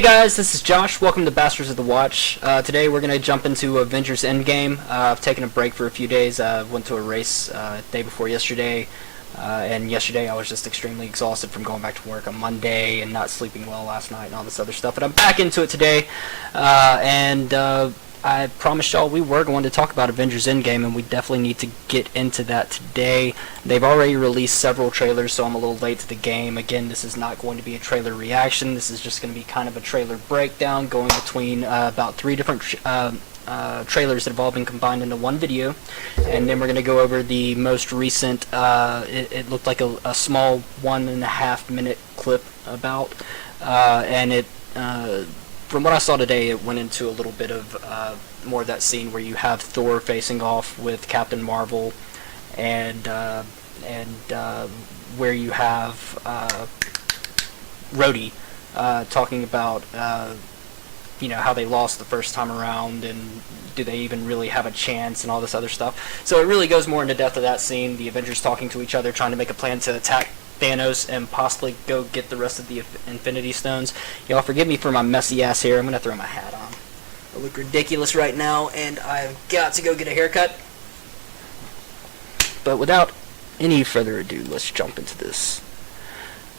Hey guys, this is Josh. Welcome to Bastards of the Watch. Today we're going to jump into Avengers Endgame. I've taken a break for a few days. Went to a race day before yesterday, and yesterday I was just extremely exhausted from going back to work on Monday and not sleeping well last night and all this other stuff. But I'm back into it today, and I promised y'all we were going to talk about Avengers Endgame, and we definitely need to get into that today. They've already released several trailers, so I'm a little late to the game. Again, this is not going to be a trailer reaction. This is just going to be kind of a trailer breakdown going between about three different trailers that have all been combined into one video. And then we're going to go over the most recent, it looked like a small 1.5 minute clip about, and it from what I saw today, it went into a little bit of more of that scene where you have Thor facing off with Captain Marvel, and where you have Rhodey talking about how they lost the first time around, and do they even really have a chance, and all this other stuff. So it really goes more into depth of that scene. The Avengers talking to each other, trying to make a plan to attack Thanos and possibly go get the rest of the Infinity Stones. Y'all forgive me for my messy ass hair. I'm gonna throw my hat on. I look ridiculous right now, and I've got to go get a haircut. But without any further ado, let's jump into this.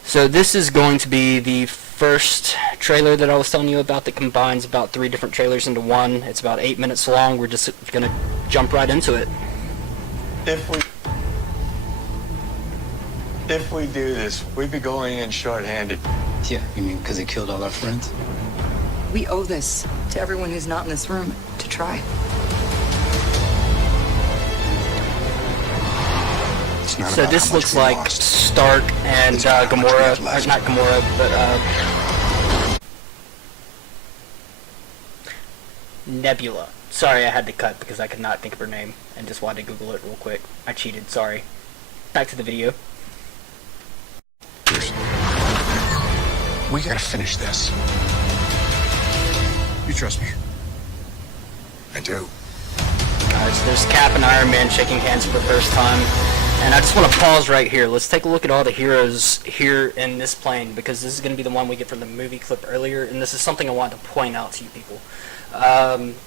So this is going to be the first trailer that I was telling you about that combines about 3 different trailers into one. It's about 8 minutes long. We're just gonna jump right into it. If we do this, we'd be going in short-handed. Yeah, you mean because he killed all our friends? We owe this to everyone who's not in this room to try. It's not So about this how much looks we like lost. Stark and It's about how much we Gamora, have left. not Gamora, but Nebula. Sorry, I had to cut because I could not think of her name and just wanted to Google it real quick. I cheated, sorry. Back to the video. We gotta finish this. You trust me? I do. Alright, so there's Cap and Iron Man shaking hands for the first time. And I just want to pause right here. Let's take a look at all the heroes here in this plane, because this is going to be the one we get from the movie clip earlier, and this is something I wanted to point out to you people.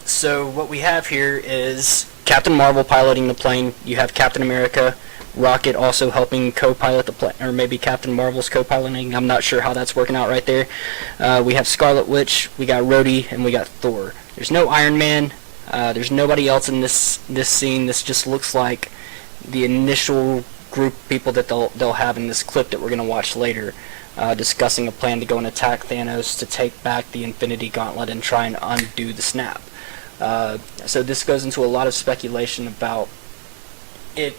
So what we have here is Captain Marvel piloting the plane. You have Captain America, Rocket also helping co-pilot the plane, or maybe Captain Marvel's co-piloting. I'm not sure how that's working out right there. We have Scarlet Witch, we got Rhodey, and we got Thor. There's no Iron Man. There's nobody else in this scene. This just looks like the initial group of people that they'll have in this clip that we're going to watch later, discussing a plan to go and attack Thanos to take back the Infinity Gauntlet and try and undo the snap. So this goes into a lot of speculation about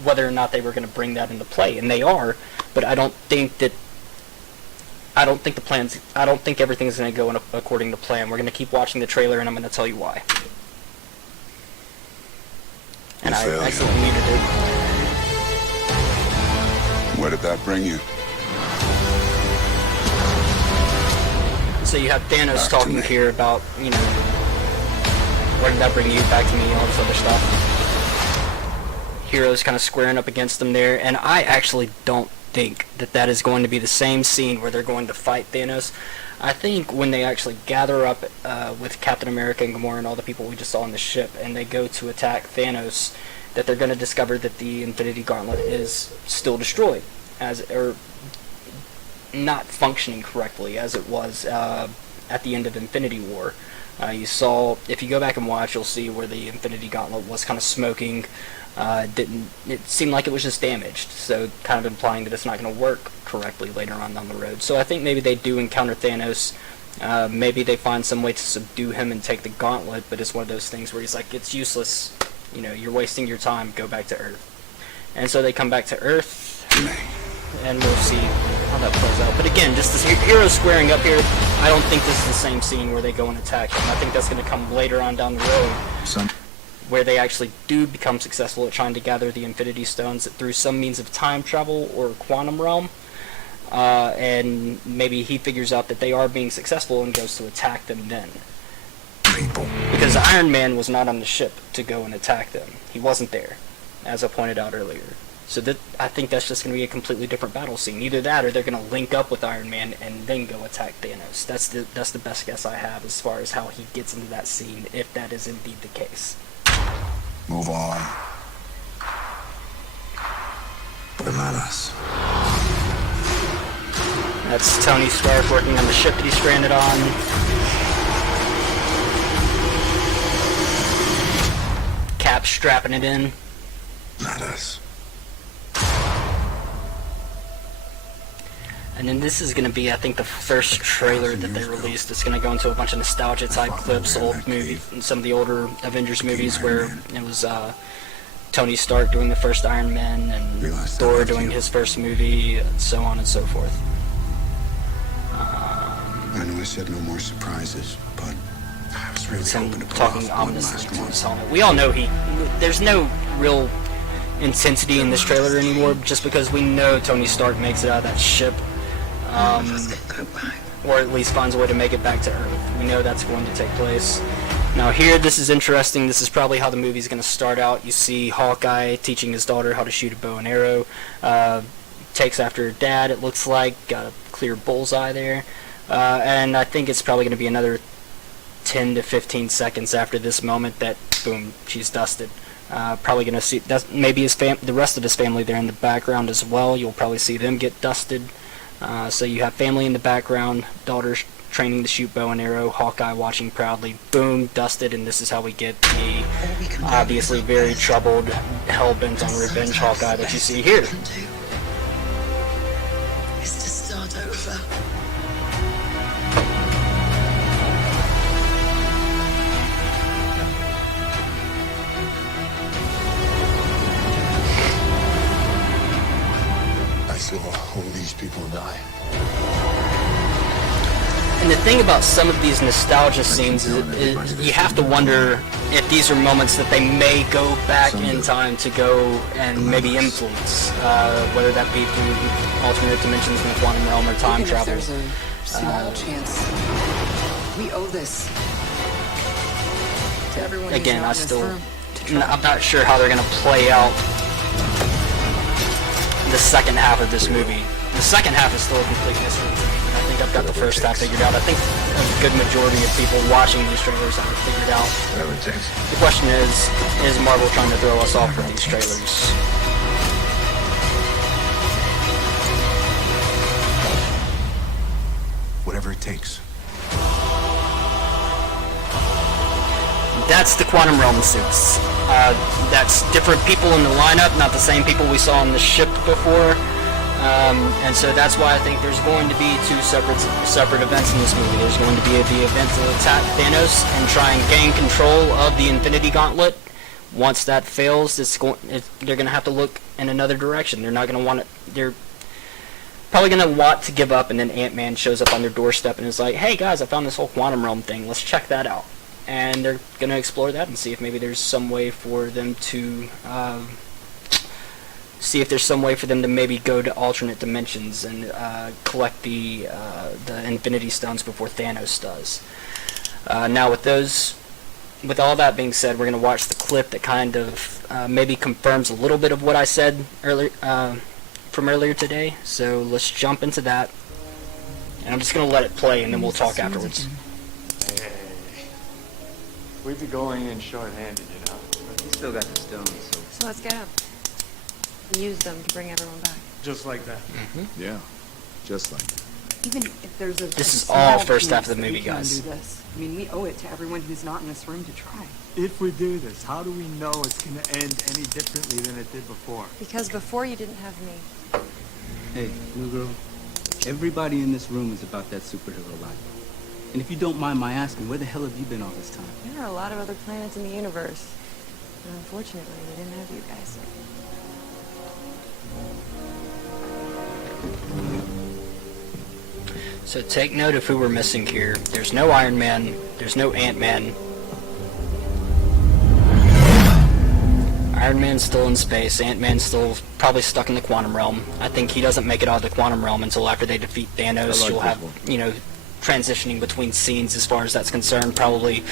whether or not they were going to bring that into play, and they are. But I don't think everything's going to go according to plan. We're going to keep watching the trailer, and I'm going to tell you why. And I accidentally muted it. Where did that bring you? So you have Thanos talking here about, where did that bring you, back to me, all this other stuff. Heroes kind of squaring up against them there, and I actually don't think that is going to be the same scene where they're going to fight Thanos. I think when they actually gather up with Captain America and Gamora and all the people we just saw on the ship, and they go to attack Thanos, that they're going to discover that the Infinity Gauntlet is still destroyed, or not functioning correctly as it was at the end of Infinity War. You saw, if you go back and watch, you'll see where the Infinity Gauntlet was kind of smoking. It seemed like it was just damaged, so kind of implying that it's not going to work correctly later on down the road. So I think maybe they do encounter Thanos. Maybe they find some way to subdue him and take the gauntlet, but it's one of those things where he's like, it's useless, you're wasting your time, go back to Earth. And so they come back to Earth, and we'll see how that plays out. But again, just this hero squaring up here, I don't think this is the same scene where they go and attack him. I think that's going to come later on down the road, where they actually do become successful at trying to gather the Infinity Stones through some means of time travel or quantum realm. And maybe he figures out that they are being successful and goes to attack them then. Because Iron Man was not on the ship to go and attack them. He wasn't there, as I pointed out earlier. So that I think that's just going to be a completely different battle scene. Either that, or they're going to link up with Iron Man and then go attack Thanos. That's the best guess I have as far as how he gets into that scene, if that is indeed the case. Move on. But not us. That's Tony Stark working on the ship that he's stranded on. Cap strapping it in. Not us. And then this is going to be, I think, the first trailer that they released. It's going to go into a bunch of nostalgia type clips, old movie, some of the older Avengers movies where it was Tony Stark doing the first Iron Man and Thor doing his first movie, and so on and so forth. I know I said no more surprises, but I was really Him hoping to pull talking off one ominously last to one. his helmet. We all know there's no real intensity in this trailer anymore, just because we know Tony Stark makes it out of that ship. Or at least finds a way to make it back to Earth. We know that's going to take place. Now here, this is interesting. This is probably how the movie's going to start out. You see Hawkeye teaching his daughter how to shoot a bow and arrow. Takes after her dad, it looks like. Got a clear bullseye there. And I think it's probably going to be another 10 to 15 seconds after this moment that, boom, she's dusted. Probably going to see maybe the rest of his family there in the background as well. You'll probably see them get dusted. So you have family in the background, daughters training to shoot bow and arrow, Hawkeye watching proudly, boom, dusted, and this is how we get the obviously very troubled, hell-bent on revenge Hawkeye that you see here. Is to start over. I saw all these people die. And the thing about some of these nostalgia scenes is you have to wonder if these are moments that they may go back in time to go and maybe influence, whether that be through alternate dimensions in the quantum realm or time Even if travel. there's a small chance, we owe this to everyone who's Again, not in this room to try. I'm not sure how they're going to play out the second half of this movie. The second half is still a complete mystery. I think I've got the first half figured out. I think a good majority of people watching these trailers have it figured out. Whatever it takes. The question is Marvel trying to throw us off with these trailers? Whatever it takes. That's the quantum realm suits. That's different people in the lineup, not the same people we saw on the ship before. And so that's why I think there's going to be two separate events in this movie. There's going to be the event to attack Thanos and try and gain control of the Infinity Gauntlet. Once that fails, they're going to have to look in another direction. They're not going to want it. They're probably going to want to give up, and then Ant-Man shows up on their doorstep and is like, "Hey guys, I found this whole quantum realm thing. Let's check that out." And they're going to explore that and see if maybe there's some way for them to maybe go to alternate dimensions and collect the Infinity Stones before Thanos does. Now with all that being said, we're going to watch the clip that kind of maybe confirms a little bit of what I said earlier from earlier today. So let's jump into that, and I'm just going to let it play, and then we'll talk afterwards. Hey, we'd be going in short-handed, you know. You still got the stones, so... So let's get up. Use them to bring everyone back. Just like that. Yeah, just like that. Even if there's a This is small all first chance half of the that we movie, can guys. do this. I mean, we owe it to everyone who's not in this room to try. If we do this, how do we know it's going to end any differently than it did before? Because before you didn't have me. Hey, new girl. Everybody in this room is about that superhero life. And if you don't mind my asking, where the hell have you been all this time? There are a lot of other planets in the universe. And unfortunately, we didn't have you guys. So take note of who we're missing here. There's no Iron Man. There's no Ant-Man. Iron Man's still in space. Ant-Man's still probably stuck in the quantum realm. I think he doesn't make it out of the quantum realm until after they defeat Thanos. You'll have, transitioning between scenes as far as that's concerned. Probably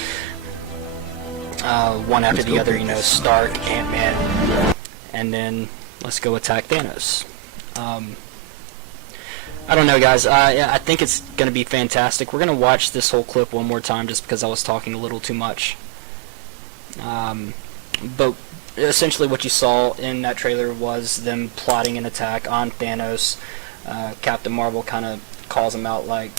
one after the other, Stark, Ant-Man, and then, let's go attack Thanos. I don't know, guys. I think it's going to be fantastic. We're going to watch this whole clip one more time just because I was talking a little too much. But essentially what you saw in that trailer was them plotting an attack on Thanos. Captain Marvel kind of calls him out, like,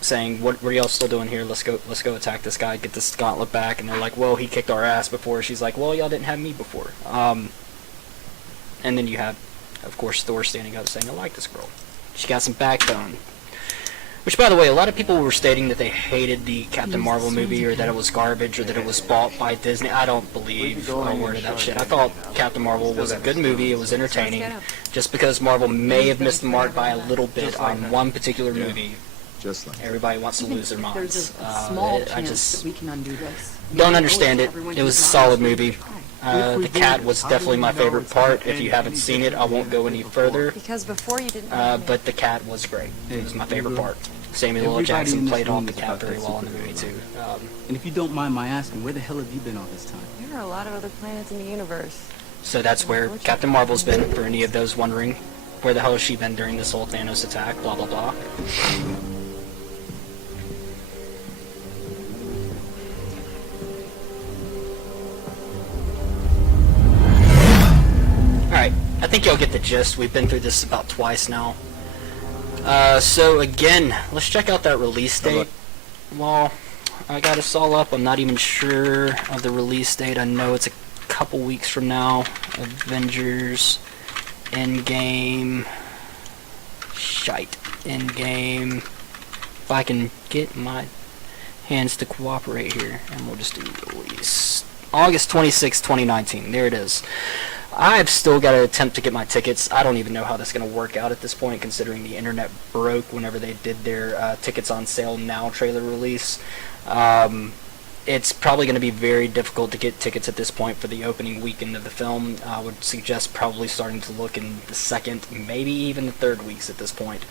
saying, what are y'all still doing here? Let's go attack this guy, get this gauntlet back. And they're like, well, he kicked our ass before. She's like, well, y'all didn't have me before. And then you have, of course, Thor standing up saying, I like this girl. She got some backbone. Which, by the way, a lot of people were stating that they hated the Captain Marvel movie, or that it was garbage, or that it was bought by Disney. I don't believe a word of that shit. I thought Captain Marvel was a good movie. It was entertaining. Just because Marvel may have missed the mark by a little bit on one particular movie, Just like everybody wants to lose their minds. There's a small I chance just that we can undo this. don't understand it. It was a solid movie. The cat was definitely my favorite part. If you haven't seen it, I won't go any further. Because before you didn't have me. But the cat was great. It was my favorite part. Samuel L. Jackson played off the cat very well in the movie too. And if you don't mind my asking, where the hell have you been all this time? There are a lot of other planets in the universe. So that's where Captain Marvel's been, for any of those wondering. Where the hell has she been during this whole Thanos attack? Blah, blah, blah. Alright, I think y'all get the gist. We've been through this about twice now. So again, let's check out that release date. Well, I got us all up. I'm not even sure of the release date. I know it's a couple weeks from now. Avengers Endgame. Shite. Endgame. If I can get my hands to cooperate here, and we'll just do release. August 26, 2019. There it is. I've still got to attempt to get my tickets. I don't even know how this is going to work out at this point, considering the internet broke whenever they did their tickets on sale now trailer release. It's probably going to be very difficult to get tickets at this point for the opening weekend of the film. I would suggest probably starting to look in the second, maybe even the third weeks at this point.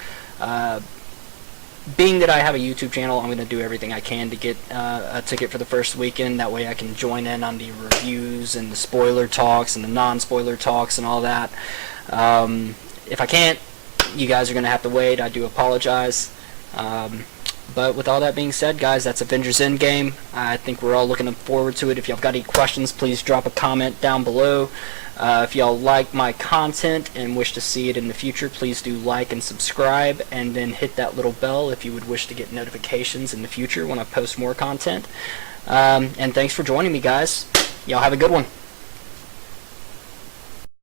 Being that I have a YouTube channel, I'm going to do everything I can to get a ticket for the first weekend. That way I can join in on the reviews and the spoiler talks and the non-spoiler talks and all that. If I can't, you guys are going to have to wait. I do apologize. But with all that being said, guys, that's Avengers Endgame. I think we're all looking forward to it. If y'all got any questions, please drop a comment down below. If y'all like my content and wish to see it in the future, please do like and subscribe, and then hit that little bell if you would wish to get notifications in the future when I post more content. And thanks for joining me, guys. Y'all have a good one.